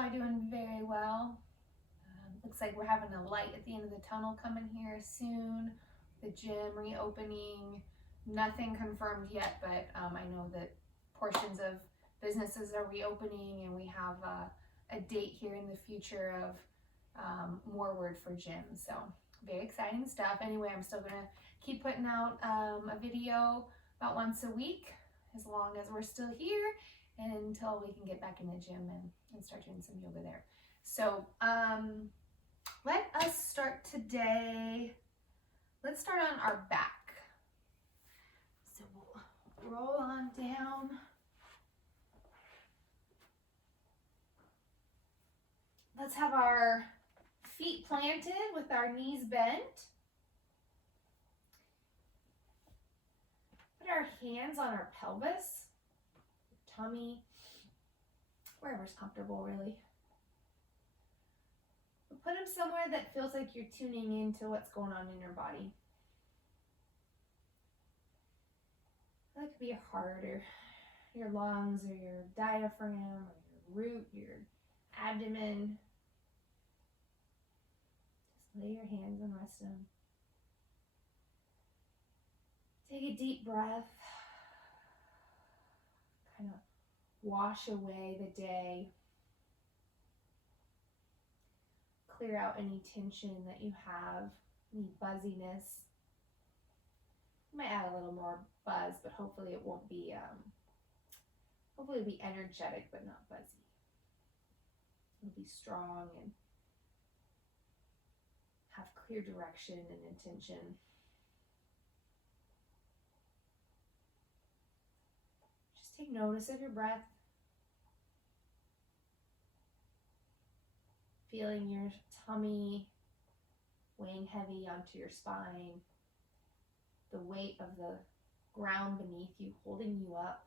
are doing very well. Looks like we're having a light at the end of the tunnel coming here soon. The gym reopening. Nothing confirmed yet, but I know that portions of businesses are reopening, and we have a date here in the future of more word for gyms. So very exciting stuff. Anyway, I'm still gonna keep putting out a video about once a week as long as we're still here, and until we can get back in the gym and start doing some yoga there. So let us start today. Let's start on our back. So we'll roll on down. Let's have our feet planted with our knees bent. Put our hands on our pelvis, tummy, wherever's comfortable really. But put them somewhere that feels like you're tuning into what's going on in your body. That could be your heart or your lungs or your diaphragm or your root, your abdomen. Just lay your hands and rest them. Take a deep breath. Kind of wash away the day. Clear out any tension that you have, any buzziness. You might add a little more buzz, but hopefully it won't be, hopefully it'll be energetic but not buzzy. It'll be strong and have clear direction and intention. Just take notice of your breath. Feeling your tummy weighing heavy onto your spine. The weight of the ground beneath you holding you up.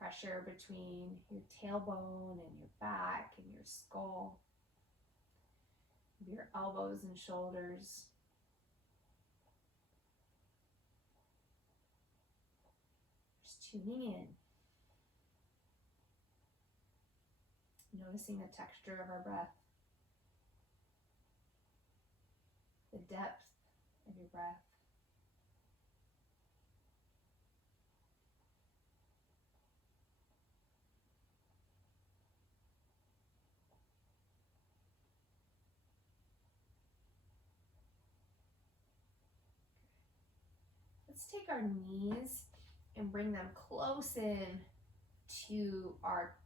Pressure between your tailbone and your back and your skull. Your elbows and shoulders. Just tuning in. Noticing the texture of our breath. The depth of your breath. Let's take our knees and bring them close in to our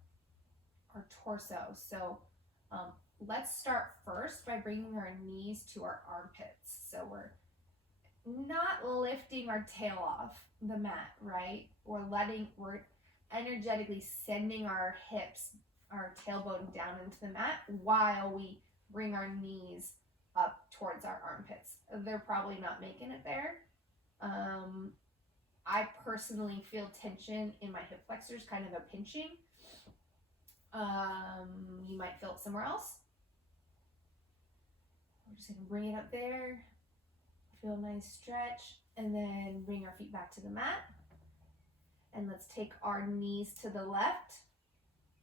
torso. So let's start first by bringing our knees to our armpits. So we're not lifting our tail off the mat, right? We're energetically sending our hips, our tailbone down into the mat while we bring our knees up towards our armpits. They're probably not making it there. I personally feel tension in my hip flexors, kind of a pinching. You might feel it somewhere else. We're just gonna bring it up there. Feel a nice stretch, and then bring our feet back to the mat. And let's take our knees to the left,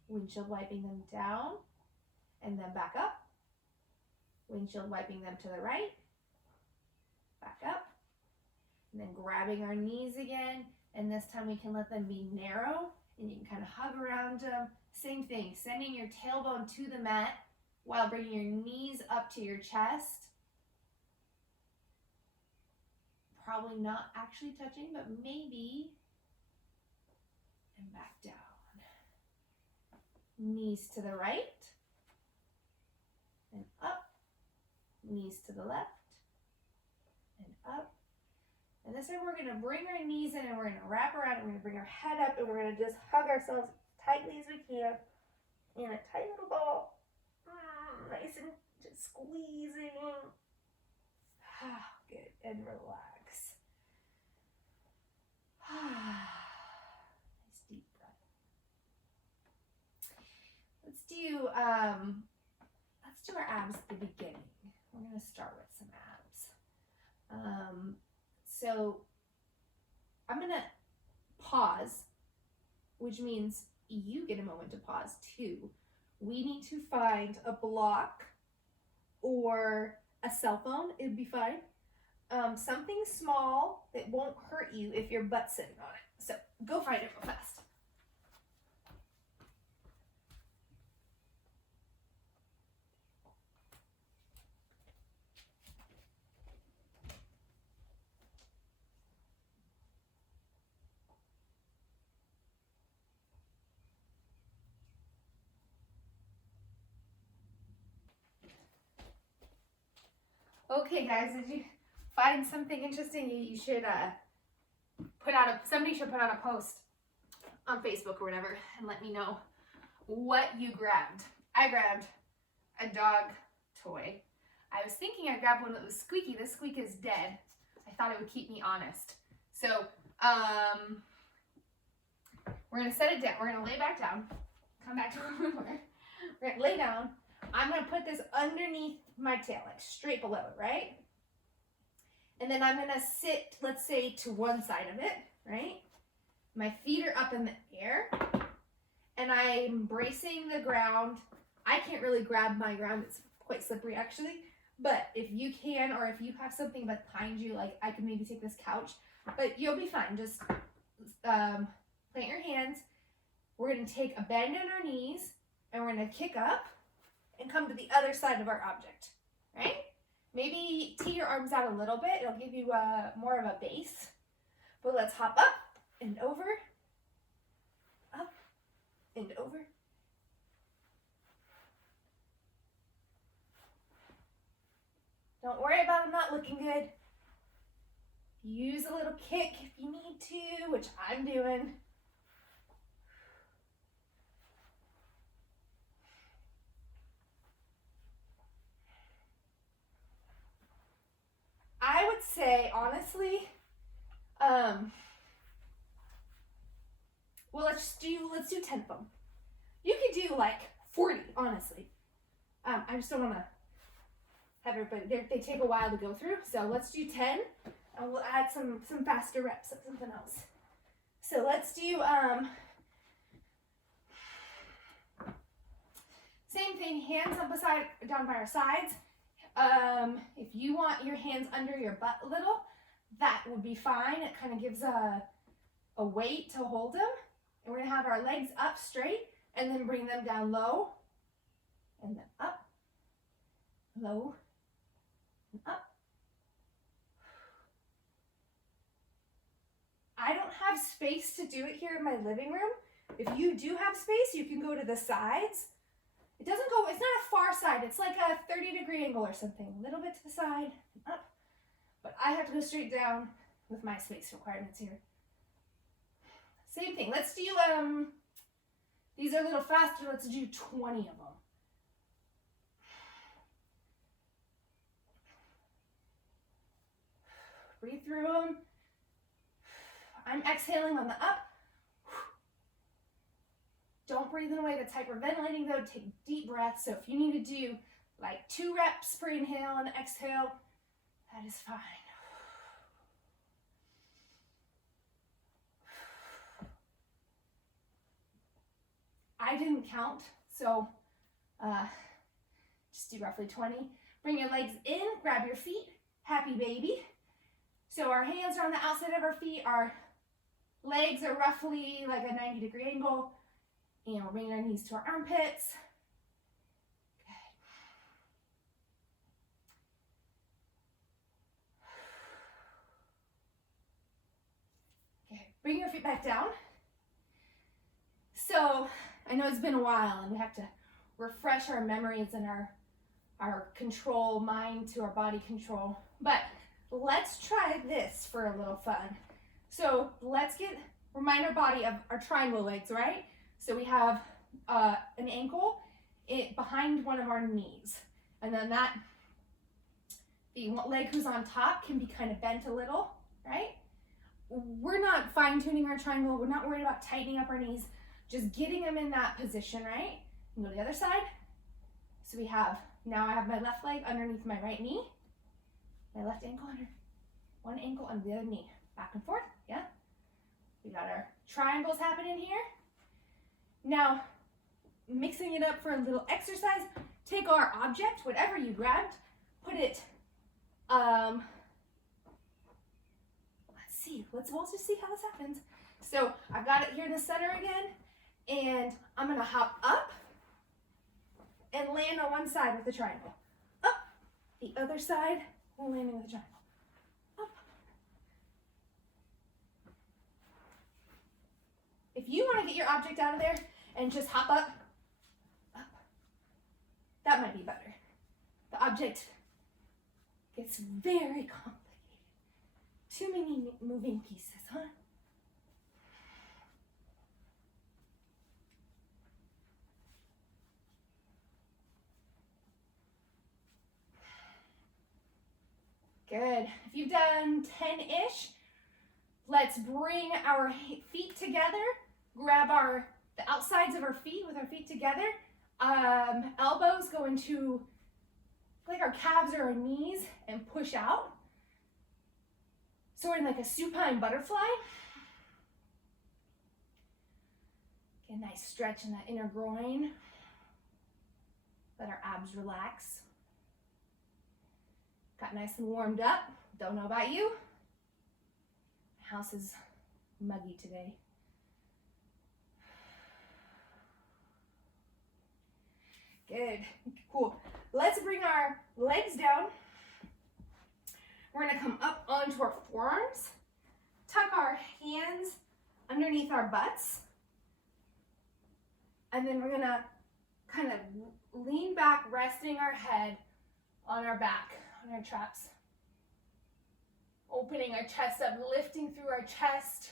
windshield wiping them down, and then back up. Windshield wiping them to the right, back up, and then grabbing our knees again. And this time we can let them be narrow, and you can kind of hug around them. Same thing, sending your tailbone to the mat while bringing your knees up to your chest. Probably not actually touching, but maybe. And back down. Knees to the right. And up. Knees to the left. And up. And this time we're going to bring our knees in and we're going to wrap around and we're going to bring our head up and we're going to just hug ourselves tightly as we can in a tight little ball. Nice and just squeezing. Good. And relax. Nice deep breath. Let's do our abs at the beginning. We're going to start with some abs. So I'm going to pause, which means you get a moment to pause too. We need to find a block or a cell phone. It'd be fine. Something small that won't hurt you if your butt's sitting on it. So go find it real fast. Okay, guys, did you find something interesting? You should somebody should put out a post on Facebook or whatever and let me know what you grabbed. I grabbed a dog toy. I was thinking I'd grab one that was squeaky. This squeak is dead. I thought it would keep me honest. So, we're gonna set it down. We're gonna lay back down. Come back to where we were. We're gonna lay down. I'm gonna put this underneath my tail, like straight below it, right? And then I'm gonna sit, let's say, to one side of it, right? My feet are up in the air, and I'm bracing the ground. I can't really grab my ground, it's quite slippery actually, but if you can, or if you have something behind you, like I can maybe take this couch, but you'll be fine. Just plant your hands. We're gonna take a bend in our knees, and we're gonna kick up and come to the other side of our object, right? Maybe tee your arms out a little bit. It'll give you more of a base. But let's hop up and over, up and over. Don't worry about them not looking good. Use a little kick if you need to, which I'm doing. I would say, honestly, well, let's do 10 of them. You could do like 40, honestly. I just don't want to have everybody, they take a while to go through. So let's do 10, and we'll add some faster reps of something else. So let's do, same thing, hands up down by our sides. If you want your hands under your butt a little, that would be fine. It kind of gives a weight to hold them. And we're gonna have our legs up straight and then bring them down low and then up, low, and up. I don't have space to do it here in my living room. If you do have space, you can go to the sides. It doesn't go, it's not a far side. It's like a 30-degree angle or something. A little bit to the side and up. But I have to go straight down with my space requirements here. Same thing. Let's do, these are a little faster. Let's do 20 of them. Breathe through them. I'm exhaling on the up. Don't breathe in a way that's hyperventilating though. Take deep breaths. So if you need to do like 2 reps per inhale and exhale, that is fine. I didn't count, so just do roughly 20. Bring your legs in, grab your feet, happy baby. So our hands are on the outside of our feet, our legs are roughly like a 90-degree angle, and we're bringing our knees to our armpits. Good. Okay, bring your feet back down. So I know it's been a while and we have to refresh our memories and our control mind to our body control, but let's try this for a little fun. So let's remind our body of our triangle legs, right? So we have an ankle behind one of our knees, and then the leg who's on top can be kind of bent a little, right? We're not fine-tuning our triangle. We're not worried about tightening up our knees, just getting them in that position, right? And go to the other side. So now I have my left leg underneath my right knee, my left ankle under, one ankle under the other knee, back and forth, yeah? We got our triangles happening here. Now, mixing it up for a little exercise, take our object, whatever you grabbed, put it, let's see, let's just see how this happens. So I've got it here in the center again, and I'm gonna hop up and land on one side with the triangle. Up, the other side, we're landing with the triangle. Up. If you wanna get your object out of there and just hop up, that might be better. The object gets very complicated. Too many moving pieces, huh? Good. If you've done 10-ish, let's bring our feet together. Grab the outsides of our feet with our feet together. Elbows go into like our calves or our knees and push out. So we're in like a supine butterfly. Get a nice stretch in that inner groin. Let our abs relax. Got nice and warmed up. Don't know about you. The house is muggy today. Good, cool. Let's bring our legs down. We're gonna come up onto our forearms, tuck our hands underneath our butts, and then we're gonna kind of lean back, resting our head on our back, on our traps. Opening our chest up, lifting through our chest.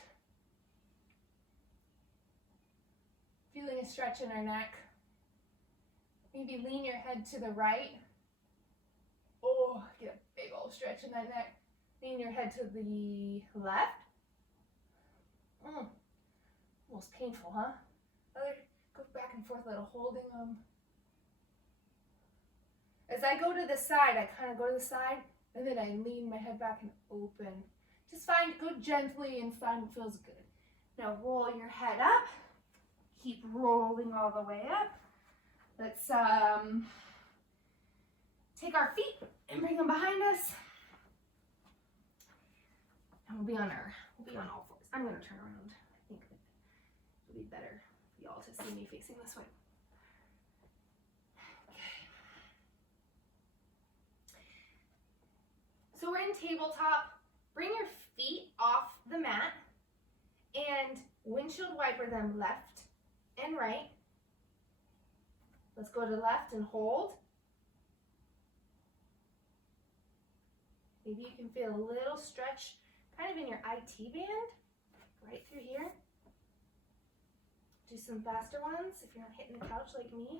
Feeling a stretch in our neck. Maybe lean your head to the right. Oh, get a big old stretch in that neck. Lean your head to the left. Almost painful, huh? Go back and forth a little, holding them. As I go to the side, I kind of go to the side, and then I lean my head back and open. Just go gently and find what feels good. Now roll your head up. Keep rolling all the way up. Let's take our feet and bring them behind us. And we'll be on all fours. I'm gonna turn around. I think it'll be better for y'all to see me facing this way. Okay. So we're in tabletop. Bring your feet off the mat and windshield wiper them left and right. Let's go to left and hold. Maybe you can feel a little stretch kind of in your IT band, right through here. Do some faster ones if you're not hitting the couch like me.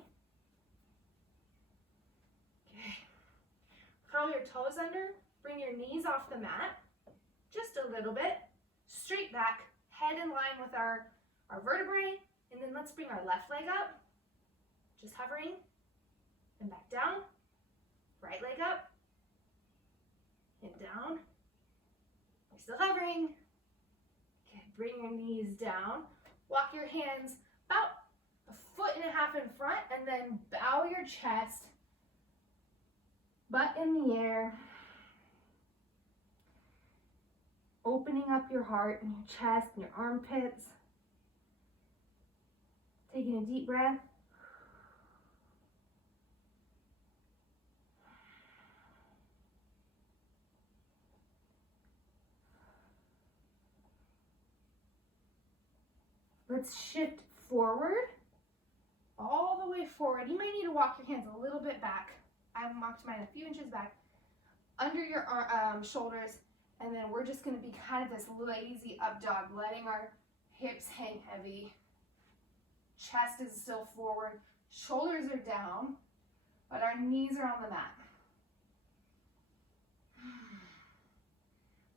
Okay. Curl your toes under. Bring your knees off the mat, just a little bit. Straight back, head in line with our vertebrae, and then let's bring our left leg up. Just hovering, and back down. Right leg up, and down. We're still hovering. Okay, bring your knees down. Walk your hands about 1.5 feet in front, and then bow your chest, butt in the air. Opening up your heart and your chest and your armpits. Taking a deep breath. Let's shift forward, all the way forward. You might need to walk your hands a little bit back. I've walked mine a few inches back, under your shoulders, and then we're just gonna be kind of this lazy up dog, letting our hips hang heavy. Chest is still forward, shoulders are down, but our knees are on the mat.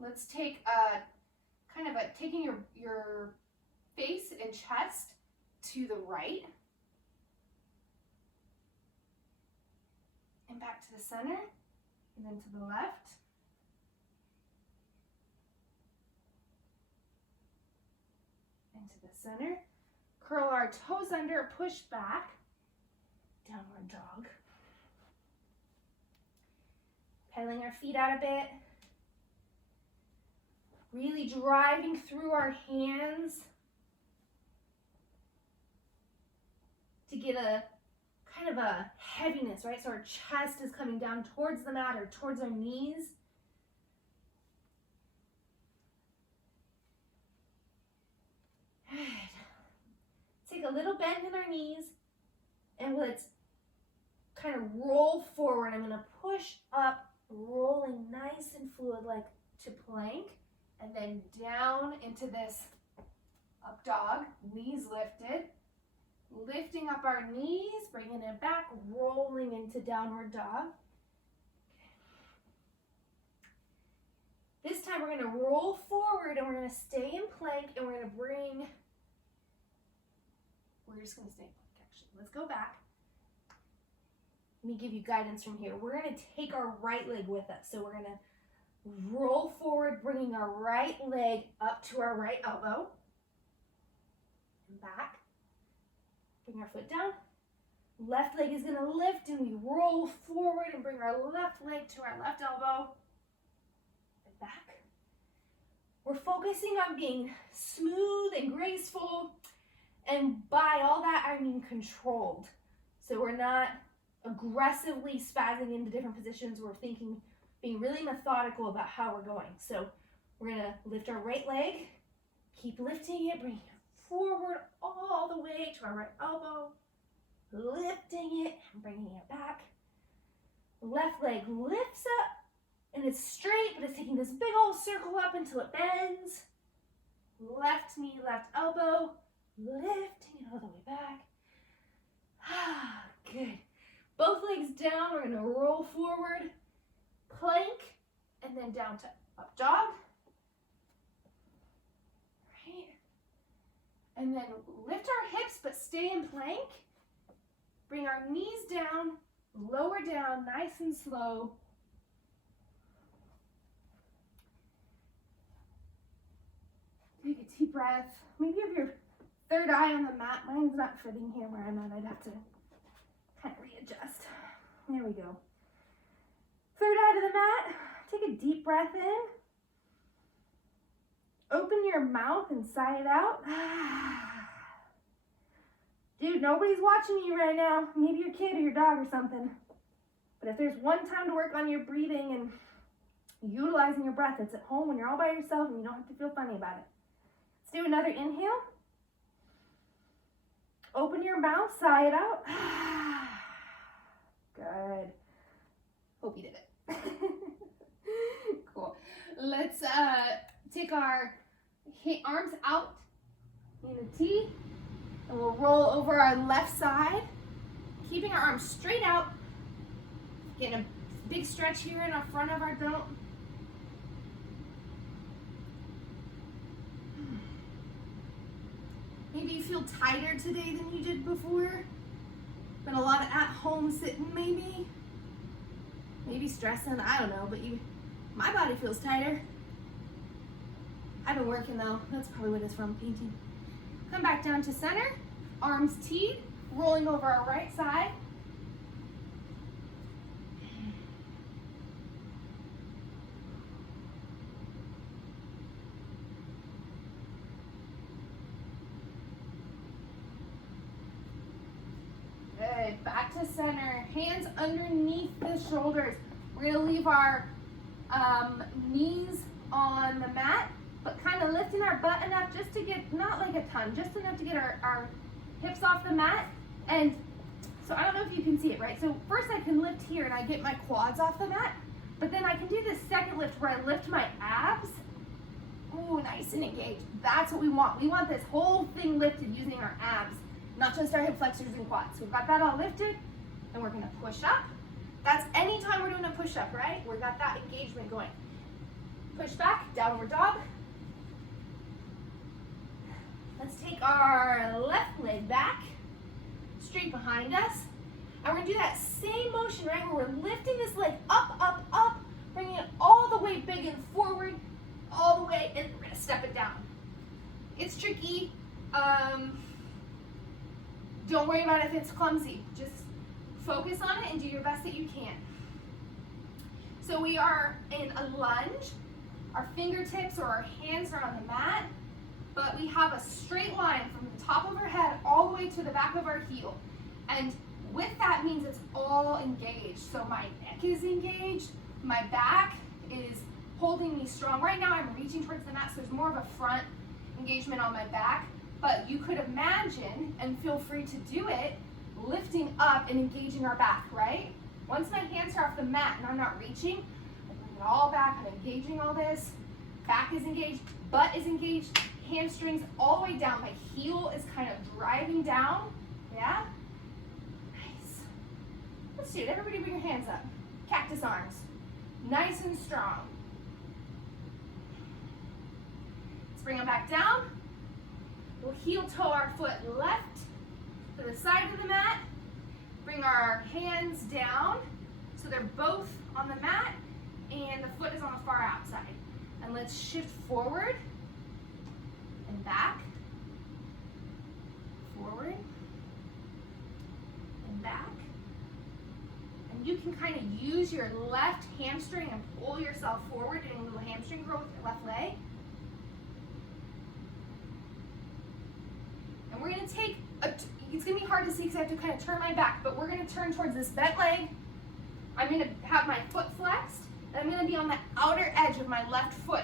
Let's take taking your face and chest to the right and back to the center and then to the left. And to the center. Curl our toes under, push back. Downward dog. Pedaling our feet out a bit. Really driving through our hands to get a kind of a heaviness, right? So our chest is coming down towards the mat or towards our knees. Good. Take a little bend in our knees and let's kind of roll forward. I'm going to push up, rolling nice and fluid like to plank, and then down into this up dog, knees lifted. Lifting up our knees, bringing it back, rolling into downward dog. This time we're going to roll forward and we're going to stay in plank and we're just going to stay in plank actually. Let's go back. Let me give you guidance from here. We're going to take our right leg with us. So we're going to roll forward, bringing our right leg up to our right elbow. And back. Bring our foot down. Left leg is going to lift and we roll forward and bring our left leg to our left elbow. And back. We're focusing on being smooth and graceful. And by all that, I mean controlled. So we're not aggressively spazzing into different positions. We're thinking, being really methodical about how we're going. So we're going to lift our right leg. Keep lifting it, bringing it forward all the way to our right elbow, lifting it and bringing it back. Left leg lifts up and it's straight, but it's taking this big old circle up until it bends. Left knee, left elbow, lifting it all the way back. Good. Both legs down, we're gonna roll forward, plank, and then down to up dog. And then lift our hips, but stay in plank. Bring our knees down, lower down, nice and slow. Take a deep breath. Maybe you have your third eye on the mat. Mine's not fitting here where I'm at. I'd have to kind of readjust. There we go. Third eye to the mat. Take a deep breath in. Open your mouth and sigh it out. Dude, nobody's watching you right now. Maybe your kid or your dog or something. But if there's one time to work on your breathing and utilizing your breath, it's at home when you're all by yourself and you don't have to feel funny about it. Let's do another inhale. Open your mouth, sigh it out. Good. Hope you did it. Cool. Let's take our arms out in a T, and we'll roll over our left side, keeping our arms straight out, getting a big stretch here in the front of our dome. Maybe you feel tighter today than you did before. Been a lot of at-home sitting maybe stressing, I don't know, but my body feels tighter. I've been working though, that's probably what it's from, painting. Come back down to center, arms teed, rolling over our right side. Good, back to center, hands underneath the shoulders. We're gonna leave our knees on the mat, but kind of lifting our butt enough just to get, not like a ton, just enough to get our hips off the mat. And so I don't know if you can see it, right? So first I can lift here and I get my quads off the mat, but then I can do this second lift where I lift my abs. Ooh, nice and engaged. That's what we want. We want this whole thing lifted using our abs, not just our hip flexors and quads. So we've got that all lifted, and we're gonna push up. That's anytime we're doing a push up, right? We've got that engagement going. Push back, downward dog. Let's take our left leg back, straight behind us. And we're gonna do that same motion, right? Where we're lifting this leg up, up, up, bringing it all the way big and forward, all the way, and we're gonna step it down. It's tricky. Don't worry about if it's clumsy. Just focus on it and do your best that you can. So we are in a lunge. Our fingertips or our hands are on the mat, but we have a straight line from the top of our head all the way to the back of our heel. And with that means it's all engaged. So my neck is engaged, my back is holding me strong. Right now I'm reaching towards the mat, so there's more of a front engagement on my back, but you could imagine, and feel free to do it, lifting up and engaging our back, right? Once my hands are off the mat and I'm not reaching, I bring it all back, I'm engaging all this. Back is engaged, butt is engaged, hamstrings all the way down. My heel is kind of driving down, yeah? Nice. Let's do it, everybody bring your hands up. Cactus arms, nice and strong. Let's bring them back down. We'll heel toe our foot left to the side of the mat. Bring our hands down so they're both on the mat and the foot is on the far outside. And let's shift forward and back, forward and back. And you can kind of use your left hamstring and pull yourself forward, doing a little hamstring curl with your left leg. And we're going to take it's going to be hard to see because I have to kind of turn my back, but we're going to turn towards this bent leg. I'm going to have my foot flexed, and I'm going to be on the outer edge of my left foot.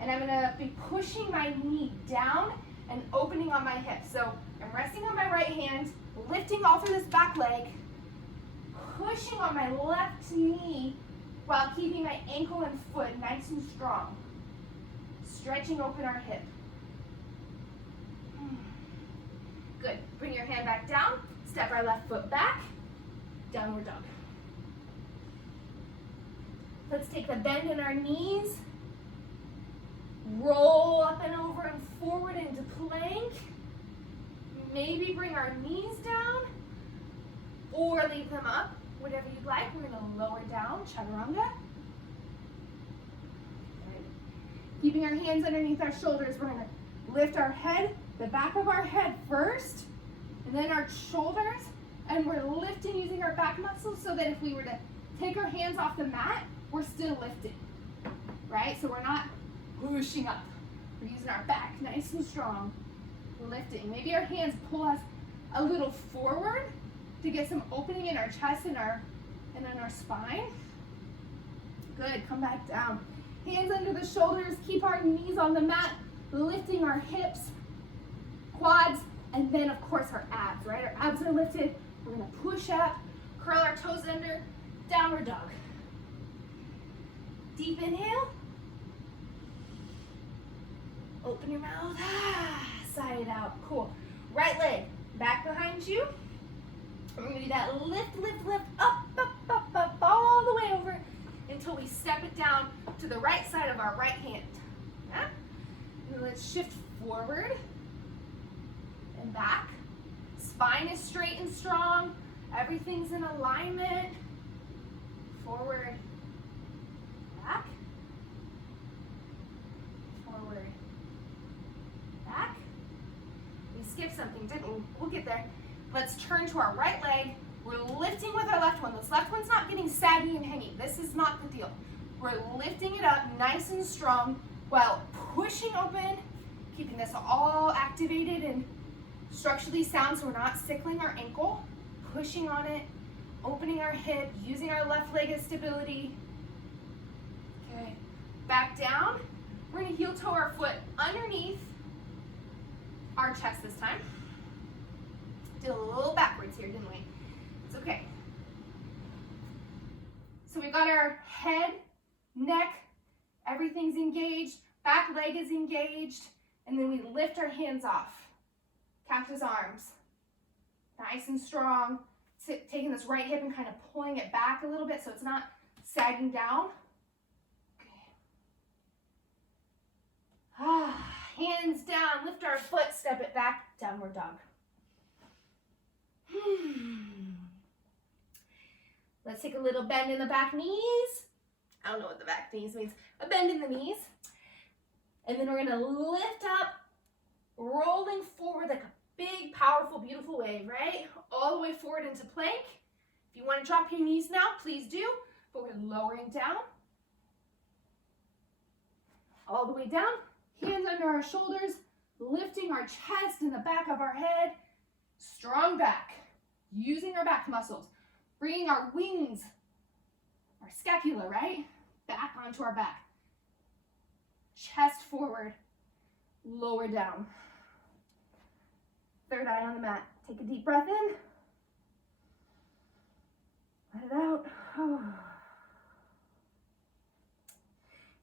And I'm going to be pushing my knee down and opening on my hip. So I'm resting on my right hand, lifting all through this back leg, pushing on my left knee while keeping my ankle and foot nice and strong. Stretching open our hip. Good. Bring your hand back down. Step our left foot back. Downward dog. Let's take the bend in our knees. Roll up and over and forward into plank. Maybe bring our knees down or leave them up, whatever you'd like. We're going to lower down, chaturanga. Keeping our hands underneath our shoulders, we're going to lift our head, the back of our head first, and then our shoulders, and we're lifting using our back muscles so that if we were to take our hands off the mat, we're still lifting, right? So we're not pushing up. We're using our back nice and strong, lifting. Maybe our hands pull us a little forward to get some opening in our chest and in our spine. Good, come back down. Hands under the shoulders, keep our knees on the mat, lifting our hips, quads, and then of course our abs, right? Our abs are lifted. We're gonna push up, curl our toes under, downward dog. Deep inhale. Open your mouth, sigh it out, cool. Right leg back behind you. We're gonna do that lift, lift, lift, up, up, up, up, all the way over until we step it down to the right side of our right hand. Yeah? And let's shift forward and back. Spine is straight and strong. Everything's in alignment. Forward, back. Forward, back. We skipped something, didn't we? We'll get there. Let's turn to our right leg. We're lifting with our left one. This left one's not getting saggy and hanging. This is not the deal. We're lifting it up nice and strong while pushing open, keeping this all activated and structurally sound so we're not sickling our ankle, pushing on it, opening our hip, using our left leg as stability. Okay, back down. We're gonna heel toe our foot underneath our chest this time. Did a little backwards here, didn't we? It's okay. So we got our head, neck, everything's engaged, back leg is engaged, and then we lift our hands off. Cactus arms, nice and strong. Taking this right hip and kind of pulling it back a little bit so it's not sagging down. Okay. Hands down, lift our foot, step it back, downward dog. Let's take a little bend in the back knees. I don't know what the back knees means. A bend in the knees. And then we're gonna lift up, rolling forward like a big, powerful, beautiful wave, right? All the way forward into plank. If you want to drop your knees now, please do. But we're lowering down. All the way down. Hands under our shoulders, lifting our chest and the back of our head. Strong back. Using our back muscles. Bringing our wings, our scapula, right? Back onto our back. Chest forward. Lower down. Third eye on the mat. Take a deep breath in. Let it out.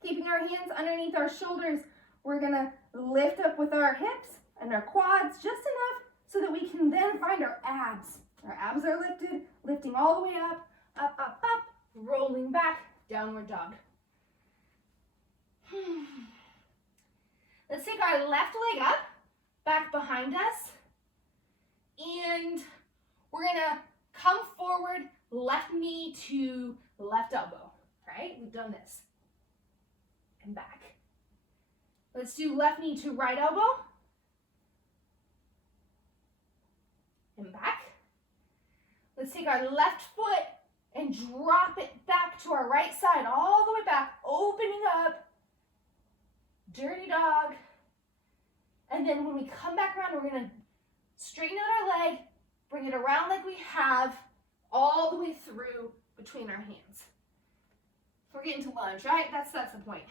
Keeping our hands underneath our shoulders, we're gonna lift up with our hips and our quads just enough so that we can then find our abs. Our abs are lifted, lifting all the way up, up, up, up, rolling back, downward dog. Let's take our left leg up, back behind us, and we're gonna come forward, left knee to left elbow, right? We've done this. And back. Let's do left knee to right elbow. And back. Let's take our left foot and drop it back to our right side, all the way back, opening up. Dirty dog. And then when we come back around, we're gonna straighten out our leg, bring it around like we have, all the way through between our hands. We're getting to lunge, right? That's the point.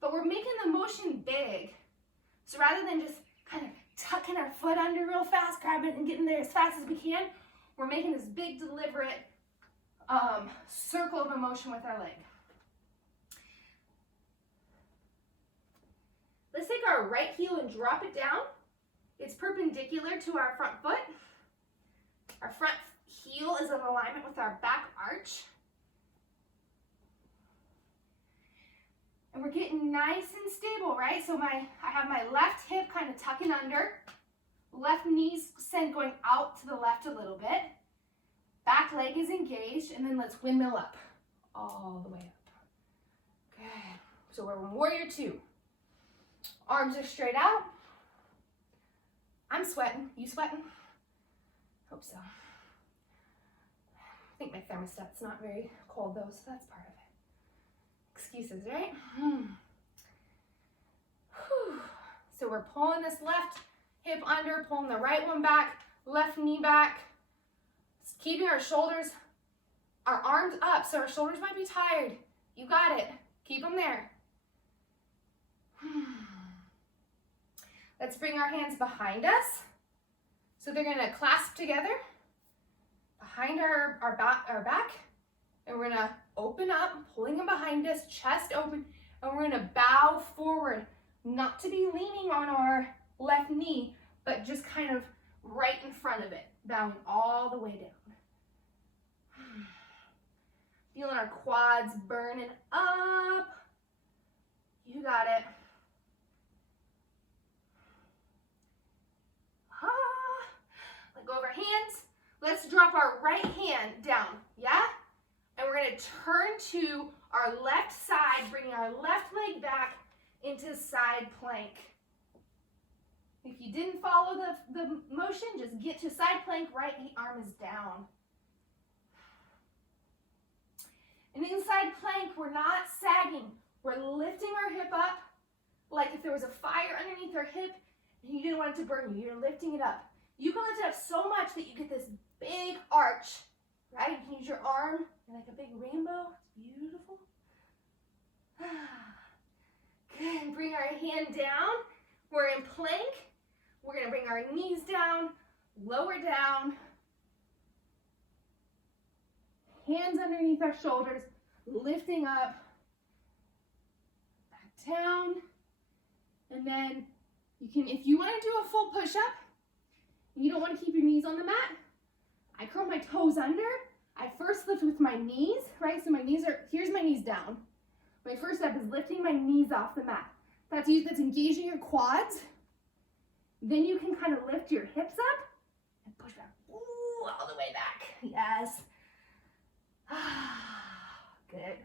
But we're making the motion big. So rather than just kind of tucking our foot under real fast, grabbing it and getting there as fast as we can, we're making this big, deliberate circle of motion with our leg. Let's take our right heel and drop it down. It's perpendicular to our front foot. Our front heel is in alignment with our back arch. And we're getting nice and stable, right? So I have my left hip kind of tucking under, left knee's going out to the left a little bit, back leg is engaged, and then let's windmill up, all the way up. Good. So we're in warrior two. Arms are straight out. I'm sweating. You sweating? Hope so. I think my thermostat's not very cold though, so that's part of it. Excuses, right? So we're pulling this left hip under, pulling the right one back, left knee back, keeping our shoulders, our arms up, so our shoulders might be tired. You got it. Keep them there. Let's bring our hands behind us. So they're gonna clasp together behind our back, and we're gonna open up, pulling them behind us, chest open, and we're gonna bow forward, not to be leaning on our left knee, but just kind of right in front of it, bowing all the way down. Feeling our quads burning up. You got it. Let go of our hands. Let's drop our right hand down, yeah? And we're gonna turn to our left side, bringing our left leg back into side plank. If you didn't follow the motion, just get to side plank, right arm is down. And inside plank, we're not sagging. We're lifting our hip up like if there was a fire underneath our hip and you didn't want it to burn you. You're lifting it up. You can lift it up so much that you get this big arch, right? You can use your arm like a big rainbow. It's beautiful. Good. Bring our hand down. We're in plank. We're going to bring our knees down, lower down. Hands underneath our shoulders, lifting up, back down. And then you can, if you want to do a full push-up, and you don't want to keep your knees on the mat, I curl my toes under. I first lift with my knees, right? So my knees are, here's my knees down. My first step is lifting my knees off the mat. That's engaging your quads. Then you can kind of lift your hips up and push back. Ooh, all the way back. Yes. Good.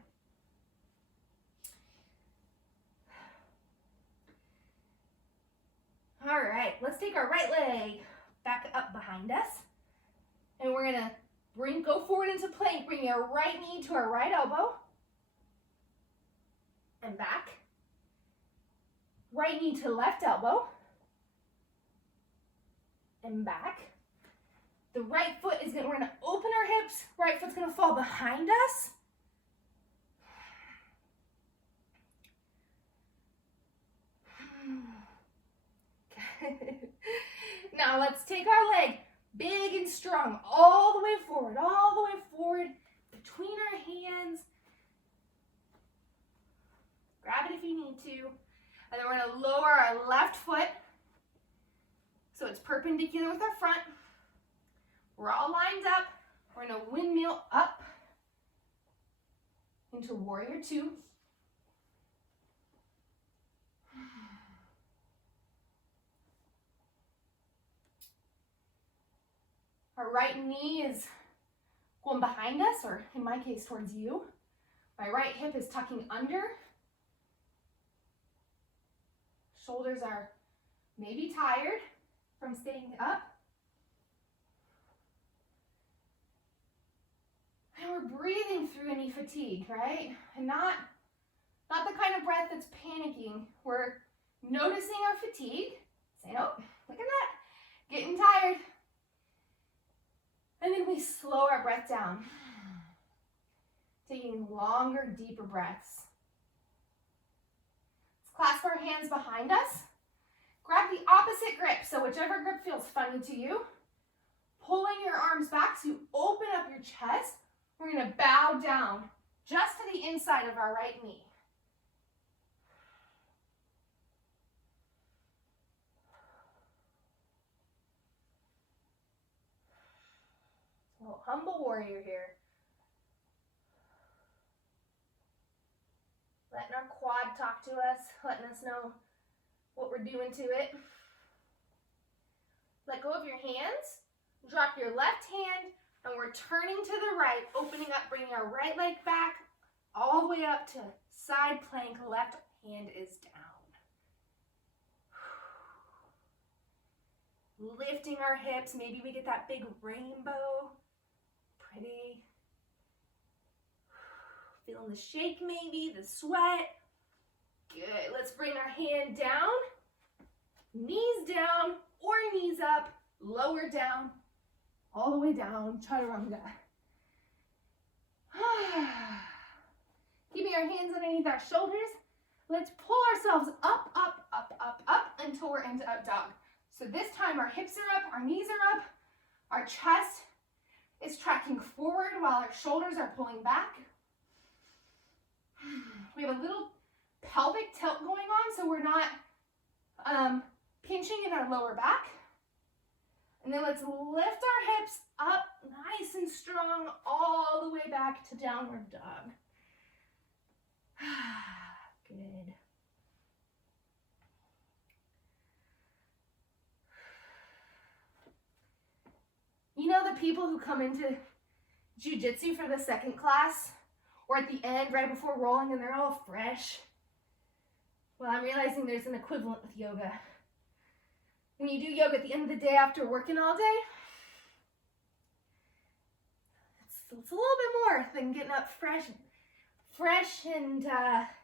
All right. right, let's take our right leg back up behind us. And we're gonna go forward into plank, bring our right knee to our right elbow. And back. Right knee to left elbow. And back. The right foot we're gonna open our hips. Right foot's gonna fall behind us. Now let's take our leg big and strong all the way forward between our hands. Grab it if you need to. And then we're going to lower our left foot so it's perpendicular with our front. We're all lined up. We're going to windmill up into warrior two. Our right knee is going behind us, or in my case, towards you. My right hip is tucking under. Shoulders are maybe tired from staying up. And we're breathing through any fatigue, right? And not the kind of breath that's panicking. We're noticing our fatigue. Saying, oh, look at that, getting tired. And then we slow our breath down, taking longer, deeper breaths. Let's clasp our hands behind us. Grab the opposite grip, so whichever grip feels funny to you. Pulling your arms back so you open up your chest. We're going to bow down just to the inside of our right knee. Humble warrior here. Letting our quad talk to us, letting us know what we're doing to it. Let go of your hands. Drop your left hand, and we're turning to the right, opening up, bringing our right leg back, all the way up to side plank. Left hand is down. Lifting our hips. Maybe we get that big rainbow. Pretty. Feeling the shake maybe, the sweat. Good. Let's bring our hand down, knees down or knees up, lower down, all the way down, chaturanga. Keeping our hands underneath our shoulders. Let's pull ourselves up, up, up, up, up until we're into up dog. So this time our hips are up, our knees are up, our chest is tracking forward while our shoulders are pulling back. We have a little pelvic tilt going on, so we're not pinching in our lower back. And then let's lift our hips up nice and strong all the way back to downward dog. Good. You know the people who come into jiu-jitsu for the second class, or at the end right before rolling, and they're all fresh? Well, I'm realizing there's an equivalent with yoga. When you do yoga at the end of the day after working all day, it's a little bit more than getting up fresh and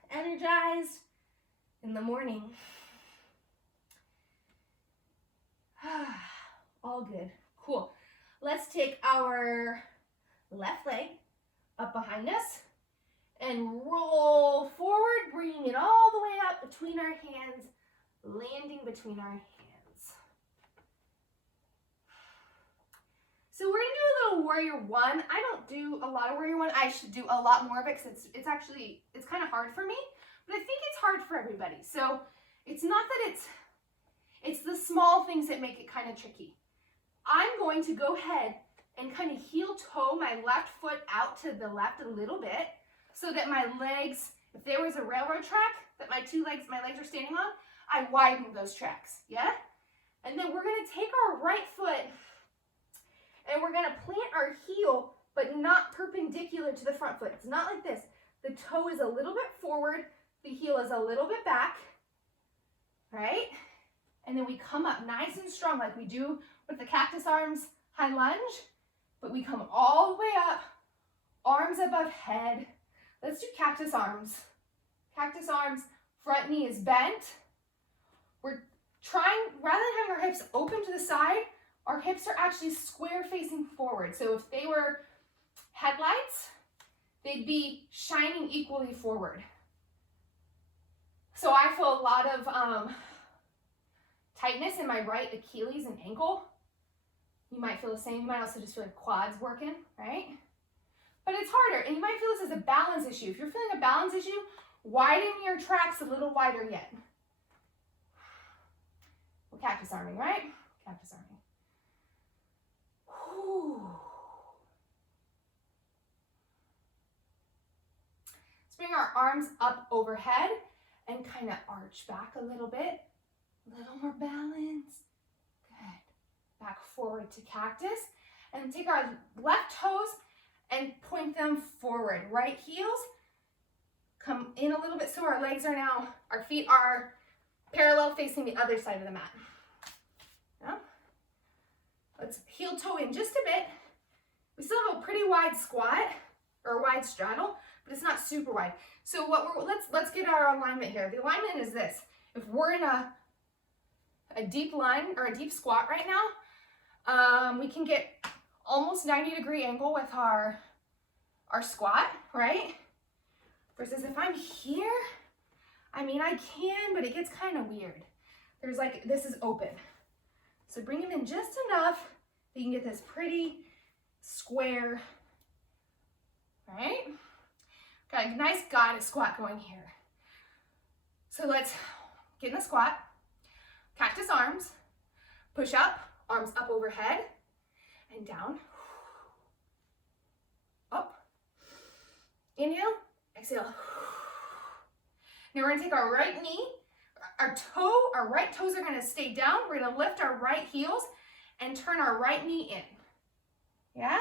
energized in the morning. All good. Cool. Let's take our left leg up behind us and roll forward, bringing it all the way up between our hands, landing between our hands. So we're gonna do a little warrior one. I don't do a lot of warrior one. I should do a lot more of it because it's kind of hard for me, but I think it's hard for everybody. So it's not that it's the small things that make it kind of tricky. I'm going to go ahead and kind of heel toe my left foot out to the left a little bit so that my legs, if there was a railroad track that my legs are standing on, I widen those tracks, yeah? And then we're gonna take our right foot and we're gonna plant our heel, but not perpendicular to the front foot. It's not like this. The toe is a little bit forward, the heel is a little bit back, right? And then we come up nice and strong like we do with the cactus arms high lunge, but we come all the way up, arms above head. Let's do cactus arms. Cactus arms, front knee is bent. We're trying, rather than having our hips open to the side, our hips are actually square facing forward. So if they were headlights, they'd be shining equally forward. So I feel a lot of tightness in my right Achilles and ankle. You might feel the same. You might also just feel like quads working, right? But it's harder, and you might feel this as a balance issue. If you're feeling a balance issue, widen your tracks a little wider yet. We're cactus arming, right? Cactus arming. Whew. Let's bring our arms up overhead and kind of arch back a little bit. A little more balance. Good. Back forward to cactus. And take our left toes and point them forward. Right heels come in a little bit so our legs are now, our feet are parallel facing the other side of the mat. Yeah. Let's heel toe in just a bit. We still have a pretty wide squat or wide straddle, but it's not super wide. So let's get our alignment here. The alignment is this. If we're in a deep line or a deep squat right now, we can get almost 90-degree angle with our squat, right? Versus if I'm here, I mean, I can, but it gets kind of weird. There's like, this is open. So bring them in just enough that you can get this pretty square, right? Got a nice goddess squat going here. So let's get in the squat, cactus arms, push up, arms up overhead, and down, up, inhale, exhale. Now we're gonna take our right knee, our right toes are gonna stay down. We're gonna lift our right heels and turn our right knee in. Yeah?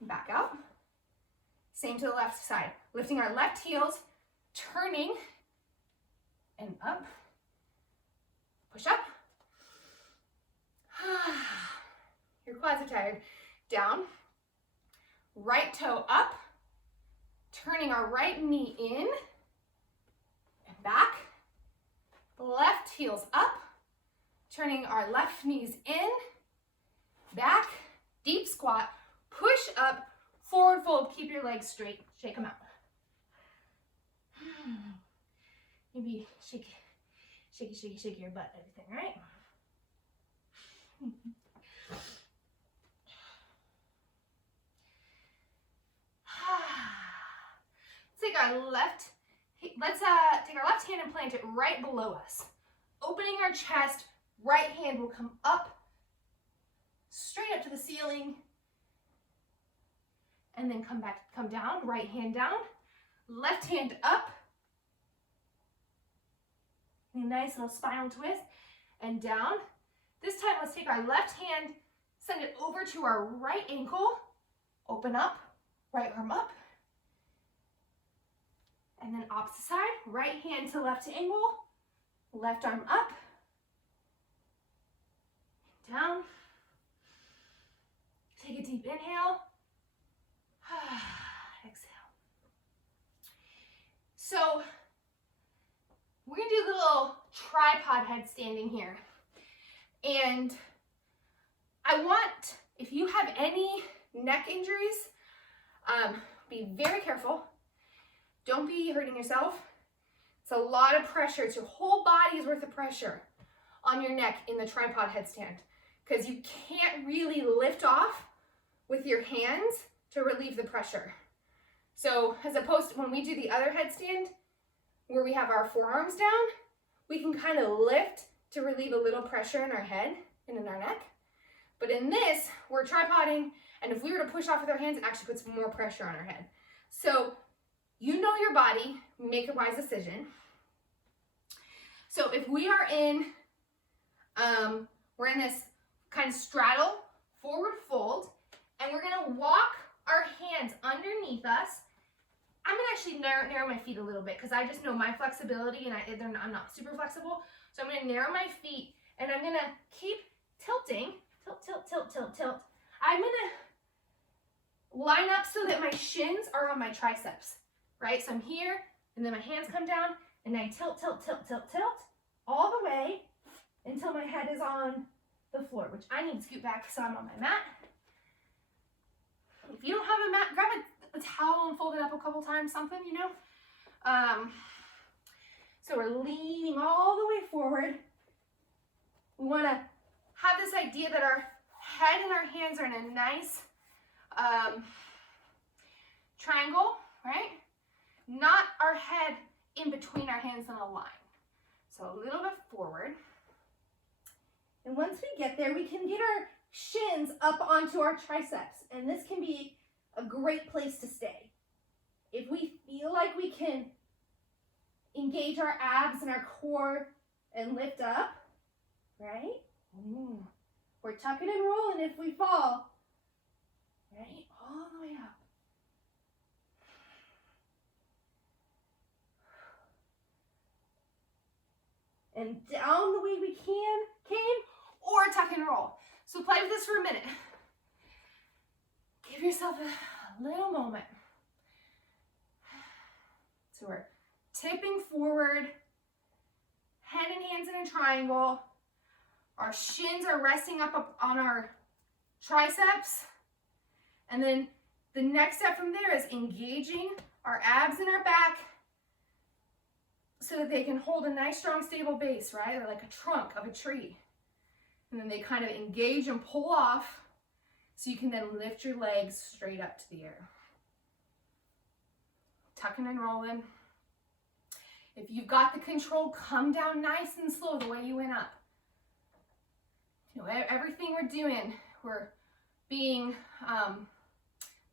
And back out. Same to the left side. Lifting our left heels, turning, and up. Push up. Your quads are tired. Down. Right toe up. Turning our right knee in. And back. Left heels up. Turning our left knees in. Back. Deep squat. Push up. Forward fold. Keep your legs straight. Shake them out. Maybe shake your butt, everything, right? Take our left hand and plant it right below us. Opening our chest, right hand will come up, straight up to the ceiling, and then come down, right hand down, left hand up, a nice little spinal twist, and down. This time, let's take our left hand, send it over to our right ankle, open up, right arm up, and then opposite side, right hand to left ankle, left arm up, down. Take a deep inhale, exhale. So we're gonna do a little tripod head standing here. And I want, if you have any neck injuries, be very careful. Don't be hurting yourself. It's a lot of pressure. It's your whole body's worth of pressure on your neck in the tripod headstand because you can't really lift off with your hands to relieve the pressure. So as opposed to when we do the other headstand where we have our forearms down, we can kind of lift to relieve a little pressure in our head and in our neck. But in this, we're tripoding, and if we were to push off with our hands, it actually puts more pressure on our head. So you know your body, make a wise decision. So if we are in, we're in this kind of straddle, forward fold, and we're gonna walk our hands underneath us. I'm gonna actually narrow my feet a little bit because I just know my flexibility and I'm not super flexible. So I'm gonna narrow my feet And I'm gonna keep tilting, tilt, tilt, tilt, tilt, tilt. I'm gonna line up so that my shins are on my triceps, right? So I'm here, and then my hands come down, and I tilt, tilt, tilt, tilt, tilt, all the way until my head is on the floor, which I need to scoot back so I'm on my mat. If you don't have a mat, grab a towel and fold it up a couple times, something, you know? So we're leaning all the way forward. We want to have this idea that our head and our hands are in a nice triangle, right? Not our head in between our hands in a line. So a little bit forward. And once we get there, we can get our shins up onto our triceps. And this can be a great place to stay. If we feel like we can engage our abs and our core and lift up, right? We're tucking and rolling if we fall, right? All the way up. And down the way we came, or tuck and roll. So play with this for a minute. Give yourself a little moment. So we're tipping forward, head and hands in a triangle. Our shins are resting up on our triceps. And then the next step from there is engaging our abs in our back so that they can hold a nice, strong, stable base, right? They're like a trunk of a tree. And then they kind of engage and pull off so you can then lift your legs straight up to the air. Tucking and rolling. If you've got the control, come down nice and slow the way you went up. You know, everything we're doing, we're being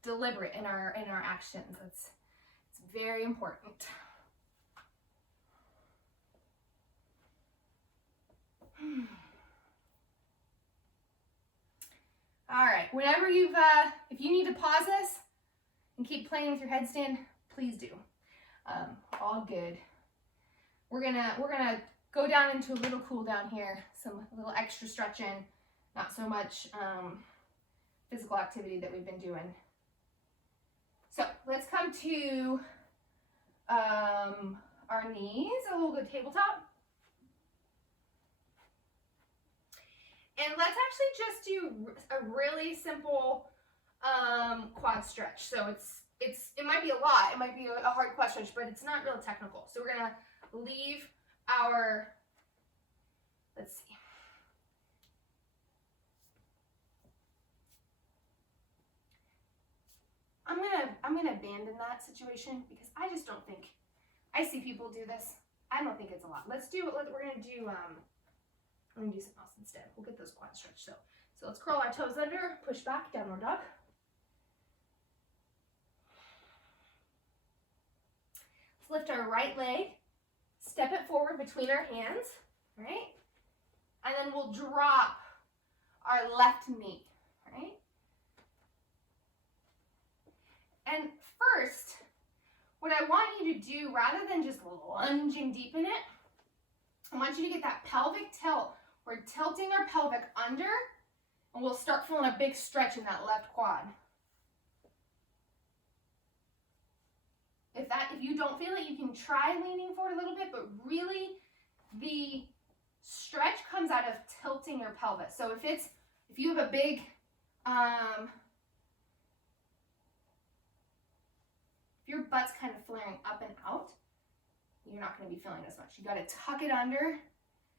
deliberate in our actions. It's very important. All right, whenever if you need to pause this and keep playing with your headstand, please do. All good. We're gonna go down into a little cool down here, a little extra stretching, not so much physical activity that we've been doing. So let's come to our knees, a little good tabletop. And let's actually just do a really simple quad stretch. So it might be a lot, it might be a hard quad stretch, but it's not real technical. So we're gonna leave our, let's see. I'm gonna abandon that situation because I just don't think, I see people do this. I don't think it's a lot. We're gonna do something else instead. We'll get those quads stretched. So let's curl our toes under, push back, downward dog. Let's lift our right leg, step it forward between our hands, right? And then we'll drop our left knee, right? And first, what I want you to do, rather than just lunging deep in it, I want you to get that pelvic tilt. We're tilting our pelvic under, and we'll start feeling a big stretch in that left quad. If you don't feel it, you can try leaning forward a little bit, but really the stretch comes out of tilting your pelvis. So if you have a big, if your butt's kind of flaring up and out, you're not going to be feeling as much. You got to tuck it under,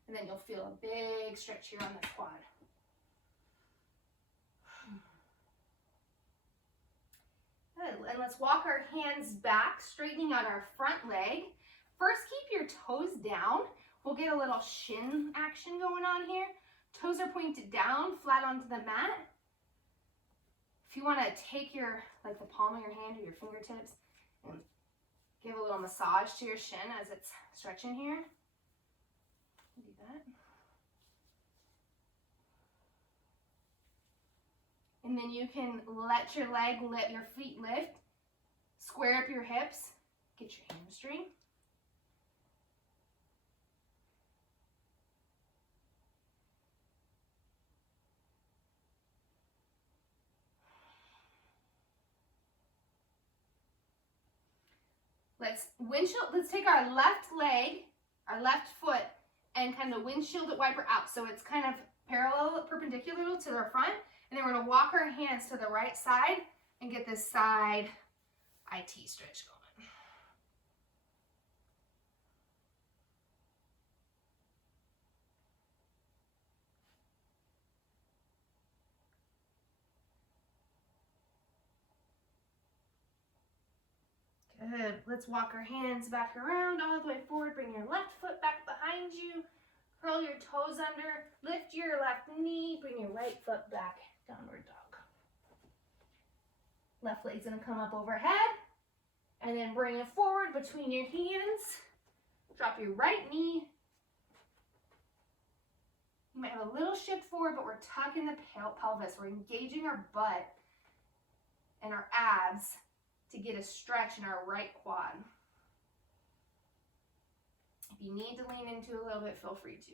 and then you'll feel a big stretch here on the quad. Good. And let's walk our hands back, straightening out our front leg. First, keep your toes down. We'll get a little shin action going on here. Toes are pointed down, flat onto the mat. If you want to take the palm of your hand or your fingertips and give a little massage to your shin as it's stretching here, do that. And then you can let your feet lift, square up your hips, get your hamstring. Let's take our left leg, our left foot, and kind of windshield it wiper out. So it's kind of parallel, perpendicular to the front. And then we're gonna walk our hands to the right side and get this side IT stretch going. Good. Let's walk our hands back around all the way forward. Bring your left foot back behind you. Curl your toes under. Lift your left knee. Bring your right foot back. Downward dog. Left leg's gonna come up overhead. And then bring it forward between your hands. Drop your right knee. You might have a little shift forward, but we're tucking the pelvis. We're engaging our butt and our abs to get a stretch in our right quad. If you need to lean into a little bit, feel free to.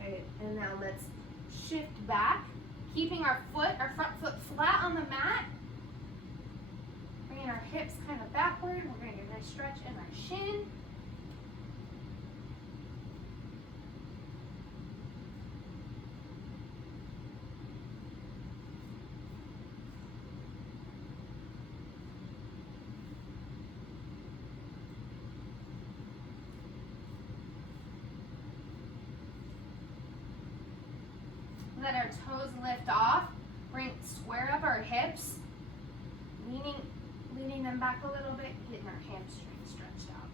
Okay, and now let's shift back. Keeping our front foot flat on the mat. Bringing our hips kind of backward. We're going to get a nice stretch in our shin. Let our toes lift off. Square up our hips, leaning them back a little bit, getting our hamstrings stretched out.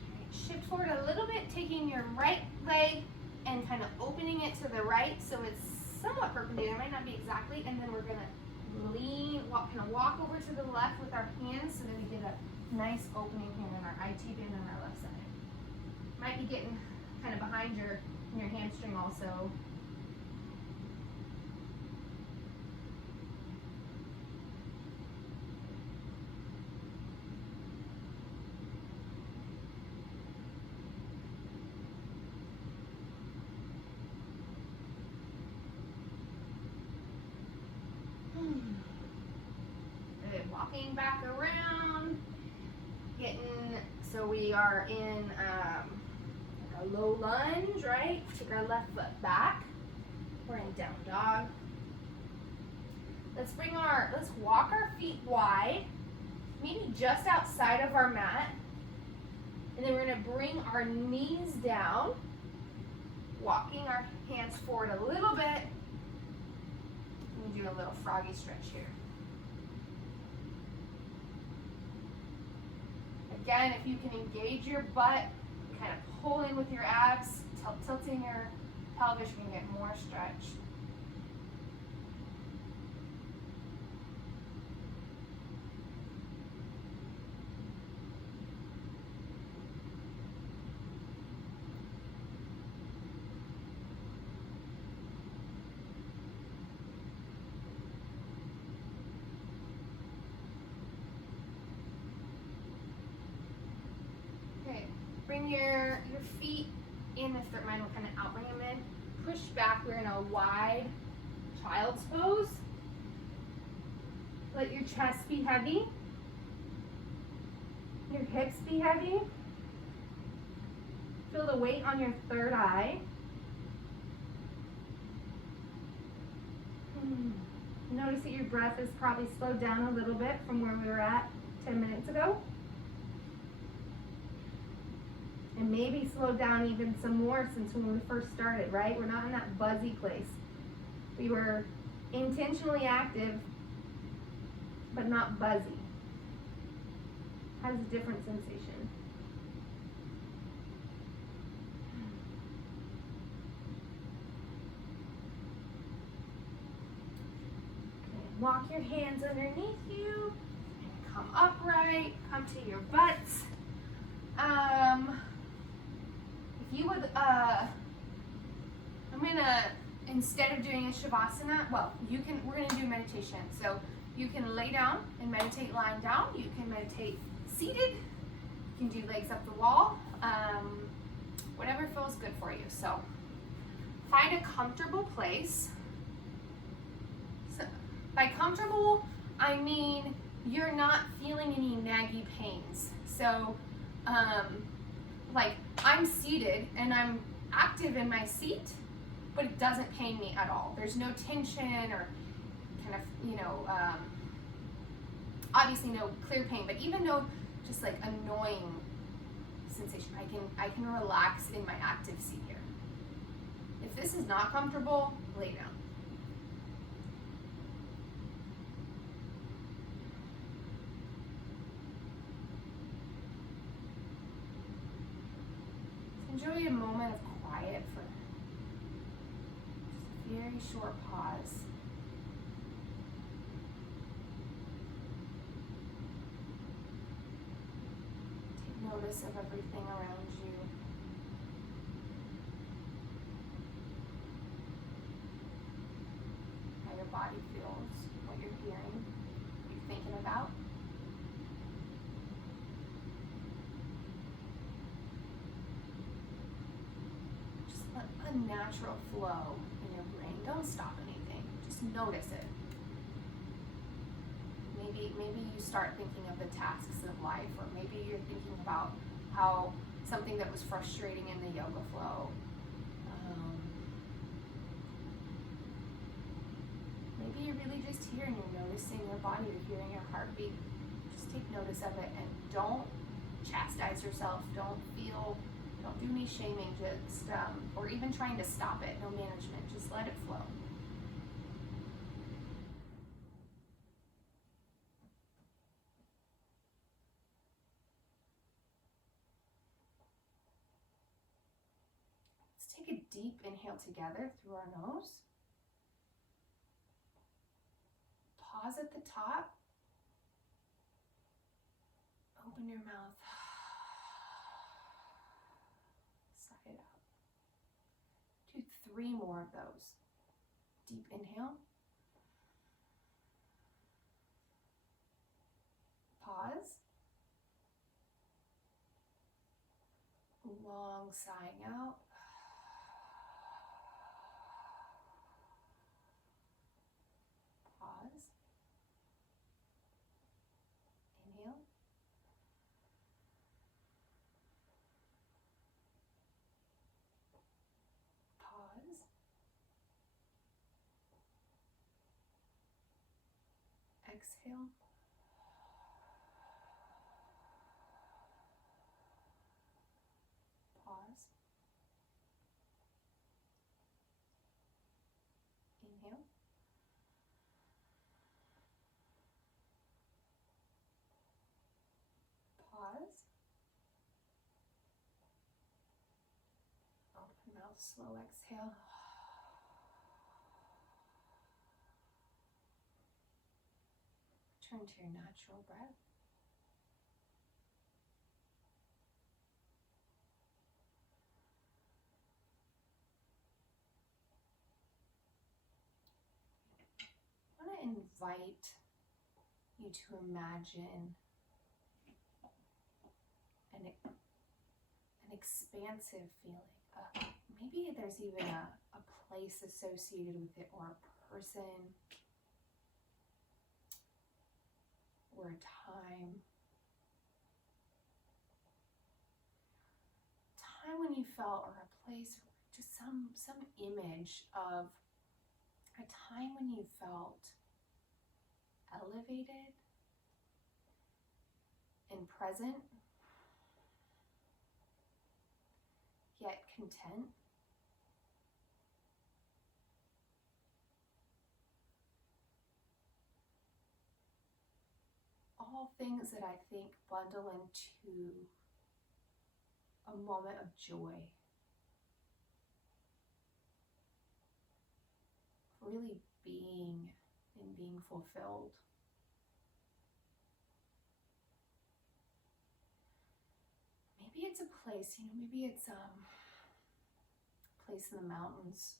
Okay, shift forward a little bit, taking your right leg and kind of opening it to the right so it's somewhat perpendicular, might not be exactly, and then we're gonna walk over to the left with our hands so that we get a nice opening here in our IT band on our left side. Might be getting kind of behind your hamstring also. Walking back around, so we are in a low lunge, right? Take our left foot back. We're in down dog. Let's walk our feet wide, maybe just outside of our mat. And then we're gonna bring our knees down, walking our hands forward a little bit. And do a little froggy stretch here. Again, if you can engage your butt, kind of pull in with your abs, tilting your pelvis, you can get more stretch. Bring your feet in if they're mine, we'll kind of outbring them in. Push back, we're in a wide child's pose. Let your chest be heavy. Your hips be heavy. Feel the weight on your third eye. Notice that your breath is probably slowed down a little bit from where we were at 10 minutes ago. And maybe slow down even some more since when we first started, right? We're not in that buzzy place. We were intentionally active, but not buzzy. Has a different sensation. Okay, walk your hands underneath you and come upright, come to your butts. If you would, I'm gonna, instead of doing a Shavasana, well, we're gonna do meditation. So you can lay down and meditate lying down. You can meditate seated. You can do legs up the wall. Whatever feels good for you. So find a comfortable place. So by comfortable, I mean you're not feeling any naggy pains. So like I'm seated and I'm active in my seat, but it doesn't pain me at all. There's no tension or kind of, obviously no clear pain, but even no just like annoying sensation, I can relax in my active seat here. If this is not comfortable, lay down. Enjoy a moment of quiet for just a very short pause. Take notice of everything around you. How your body feels, what you're hearing, what you're thinking about. A natural flow in your brain. Don't stop anything. Just notice it. Maybe you start thinking of the tasks of life, or maybe you're thinking about how something that was frustrating in the yoga flow. Maybe you're really just here and you're noticing your body, you're hearing your heartbeat. Just take notice of it and don't chastise yourself. Don't do any shaming, just, or even trying to stop it. No management, just let it flow. Let's take a deep inhale together through our nose. Pause at the top. Open your mouth. Sigh it out. Do 3 more of those. Deep inhale. Pause. Long sighing out. Pause. Inhale. Pause. Exhale. Pause. Inhale. Pause. Open mouth, slow exhale. Return to your natural breath. I want to invite you to imagine an expansive feeling. Maybe there's even a place associated with it, or a person, or a time when you felt, or a place, or just some image of a time when you felt elevated and present, yet content. All things that I think bundle into a moment of joy. Really being and being fulfilled. Maybe it's a place, maybe it's a place in the mountains.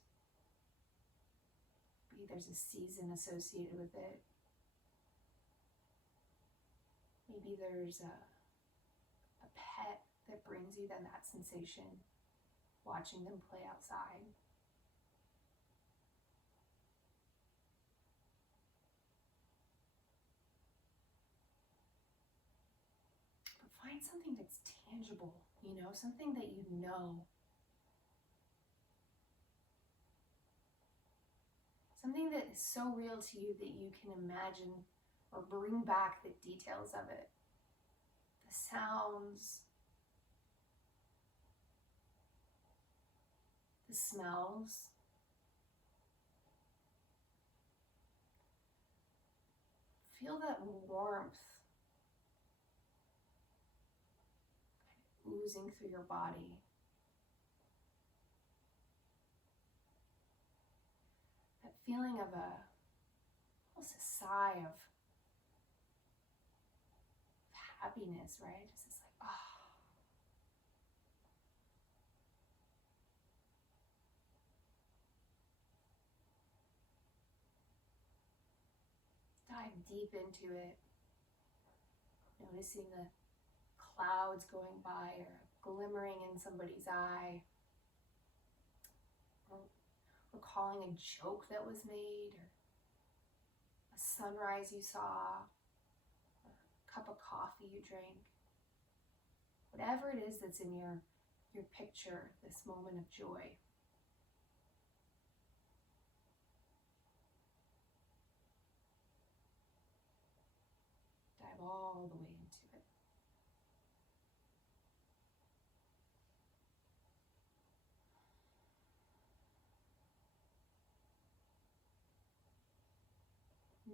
Maybe there's a season associated with it. Maybe there's a pet that brings you then that sensation, watching them play outside. But find something that's tangible, something that you know. Something that is so real to you that you can imagine or bring back the details of it. The sounds, the smells. Feel that warmth oozing through your body. That feeling of almost a sigh of happiness, right? It's just like, oh. Dive deep into it, noticing the clouds going by or glimmering in somebody's eye, or recalling a joke that was made, or a sunrise you saw, or a cup of coffee you drank. Whatever it is that's in your picture, this moment of joy. Dive all the way into it.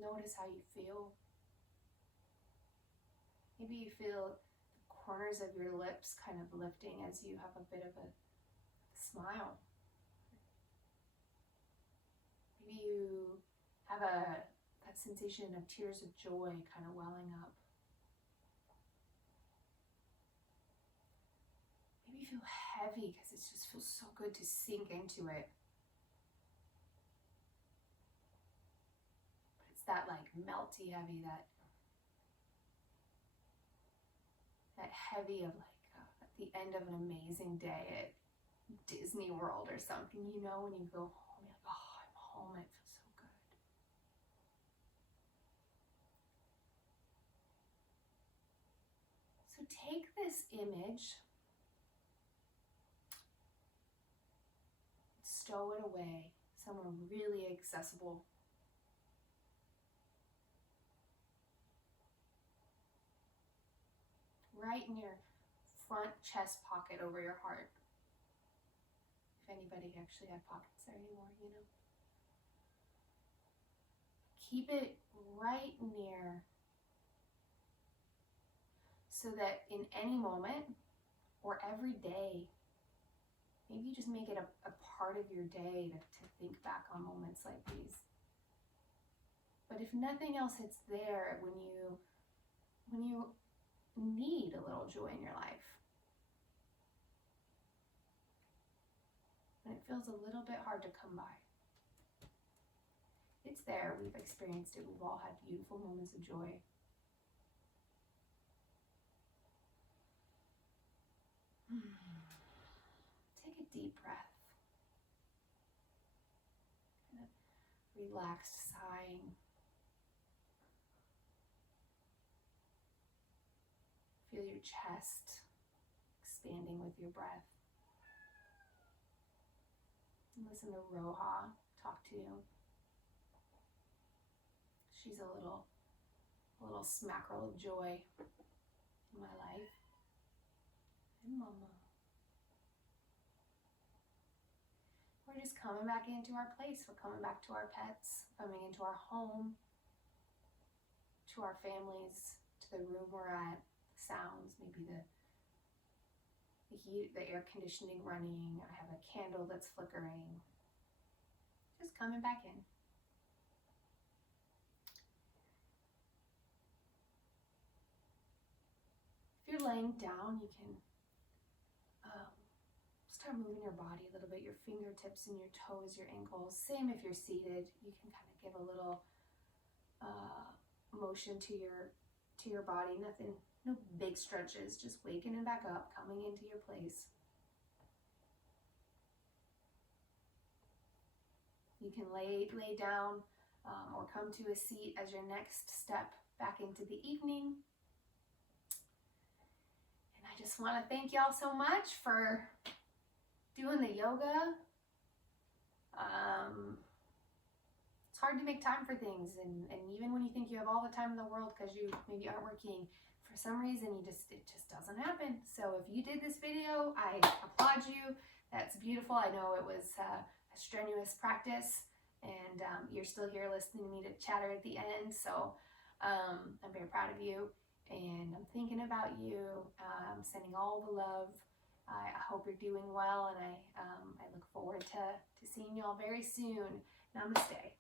Notice how you feel. Maybe you feel the corners of your lips kind of lifting as you have a bit of a smile. Maybe you have that sensation of tears of joy kind of welling up. Maybe you feel heavy because it just feels so good to sink into it. But it's that like melty heavy, that heavy of like at the end of an amazing day at Disney World or something, when you go home, you're like, oh, I'm home, it feels so good. So take this image, stow it away somewhere really accessible. Right in your front chest pocket over your heart. If anybody actually had pockets there anymore, Keep it right near, so that in any moment or every day, maybe you just make it a part of your day to think back on moments like these. But if nothing else, it's there when you need a little joy in your life. When it feels a little bit hard to come by. It's there, we've experienced it, we've all had beautiful moments of joy. Take a deep breath. Kind of relaxed sighing. Feel your chest expanding with your breath. And listen to Roha talk to you. She's a little smackerel of joy in my life. And Mama. We're just coming back into our place. We're coming back to our pets, coming into our home, to our families, to the room we're at, the sounds, maybe the heat, the air conditioning running. I have a candle that's flickering. Just coming back in. you're laying down, you can start moving your body a little bit, your fingertips and your toes, your ankles. Same if you're seated. You can kind of give a little motion to your body. Nothing, no big stretches, just waking and back up, coming into your place. You can lay down or come to a seat as your next step back into the evening. And I just want to thank y'all so much for doing the yoga. It's hard to make time for things, and even when you think you have all the time in the world because you maybe aren't working, for some reason it just doesn't happen. So if you did this video, I applaud you. That's beautiful. I know it was a strenuous practice, and you're still here listening to me to chatter at the end. So I'm very proud of you, and I'm thinking about you. I'm sending all the love. I hope you're doing well, and I look forward to seeing you all very soon. Namaste.